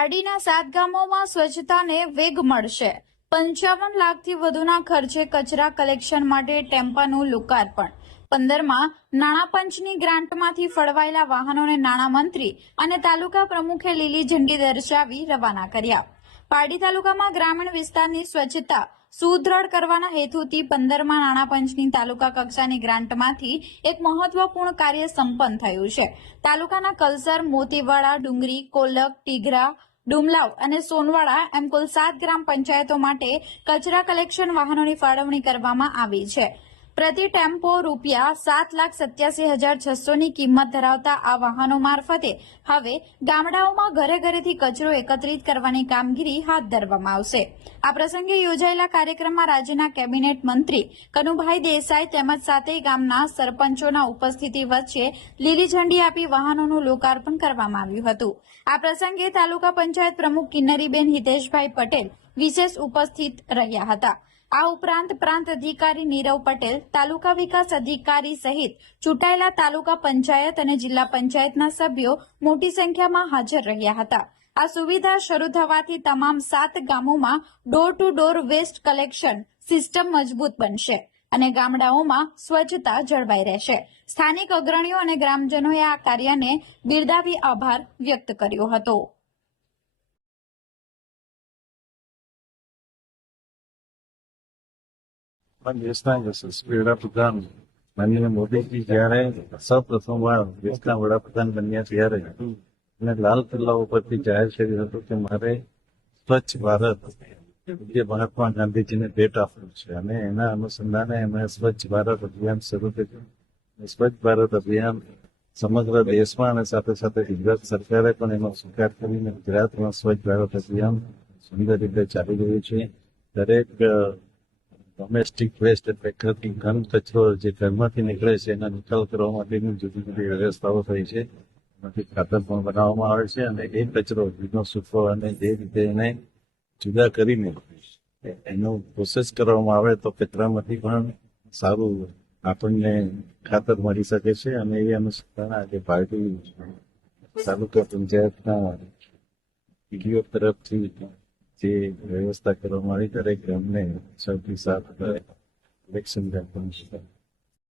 પારડીના 7 ગામોમાં સ્વચ્છતાને વેગ મળશે। 55 લાખથી વધુના ખર્ચે કચરા કલેક્શન માટે ટેમ્પાનું લોકાર્પણ। 15માં નાણાં પંચની ગ્રાન્ટમાંથી ફળવાયેલા વાહનોને નાણામંત્રી અને તાલુકા પ્રમુખે લીલી ઝંડી દર્શાવી રવાના કર્યા। પારડી તાલુકામાં ગ્રામીણ વિસ્તારની સ્વચ્છતા સુદ્રઢ કરવાના હેતુથી 15માં નાણાં પંચની તાલુકા કક્ષાની ગ્રાન્ટમાંથી એક મહત્વપૂર્ણ કાર્ય સંપન્ન થયું છે। તાલુકાના કલસર, મોતીવાડા, ડુંગરી, કોલક, ટીઘરા, ડુમલાવ અને સોનવાડા એમ કુલ 7 ગ્રામ પંચાયતો માટે કચરા કલેક્શન વાહનોની ફાળવણી કરવામાં આવી છે। પ્રતિ ટેમ્પો રૂપિયા 7,87,600ની કિંમત ધરાવતા આ વાહનો મારફતે હવે ગામડાઓમાં ઘરે ઘરેથી કચરો એકત્રિત કરવાની કામગીરી હાથ ધરવામાં આવશે। આ પ્રસંગે યોજાયેલા કાર્યક્રમમાં રાજ્યના કેબિનેટ મંત્રી કનુભાઈ દેસાઈ તેમજ 7 ગામના સરપંચોના ઉપસ્થિતિ વચ્ચે લીલી ઝંડી આપી વાહનોનું લોકાર્પણ કરવામાં આવ્યું હતું। આ પ્રસંગે તાલુકા પંચાયત પ્રમુખ કિન્નરીબેન હિતેશભાઈ પટેલ વિશેષ ઉપસ્થિત રહ્યા હતા। આ ઉપરાંત પ્રાંત અધિકારી નીરવ પટેલ, તાલુકા વિકાસ અધિકારી સહિત ચૂંટાયેલા તાલુકા પંચાયત અને જિલ્લા પંચાયતના સભ્યો મોટી સંખ્યામાં હાજર રહ્યા હતા। આ સુવિધા શરૂ થવાથી તમામ 7 ગામોમાં door to door waste collection system મજબૂત બનશે અને ગામડાઓમાં સ્વચ્છતા જળવાઈ રહેશે। સ્થાનિક અગ્રણીઓ અને ગ્રામજનોએ આ કાર્યને બિરદાવી આભાર વ્યક્ત કર્યો હતો। દેશના યશસ્વી વડાપ્રધાન માનનીય મોદીજી જયારે સૌપ્રથમવાર દેશના વડાપ્રધાન બન્યા ત્યારે અને લાલ કિલ્લા ઉપરથી જાહેર કર્યું હતું કે મારે સ્વચ્છ ભારત જે મહાત્મા ગાંધીજીને ભેટ આપવું છે અને એના અનુસંધાને એમણે સ્વચ્છ ભારત અભિયાન શરૂ કર્યું। સ્વચ્છ ભારત અભિયાન સમગ્ર દેશમાં અને સાથે સાથે ગુજરાત સરકારે પણ એનો સ્વીકાર કરીને ગુજરાતમાં સ્વચ્છ ભારત અભિયાન સુંદર રીતે ચાલી રહ્યું છે। દરેક ડોમેસ્ટિક વેસ્ટ એટલે ઘન કચરો જે ઘરમાંથી નીકળે છે એના નિકાલ કરવા માટેની જુદી જુદી વ્યવસ્થાઓ થઈ છે। એમાંથી ખાતર પણ બનાવવામાં આવે છે અને એ કચરો ભીનો સૂકો અને જે રીતે એને જુદા કરીને એનો પ્રોસેસ કરવામાં આવે તો કચરામાંથી પણ સારું આપણને ખાતર મળી શકે છે અને એ અનુસંધાને આજે પાર્ટી તાલુકા પંચાયતના પીડીઓ તરફથી જે વ્યવસ્થા કરવામાં આવી દરેક ગામને સૌથી સાત કલેક્શન આપવાનું છે।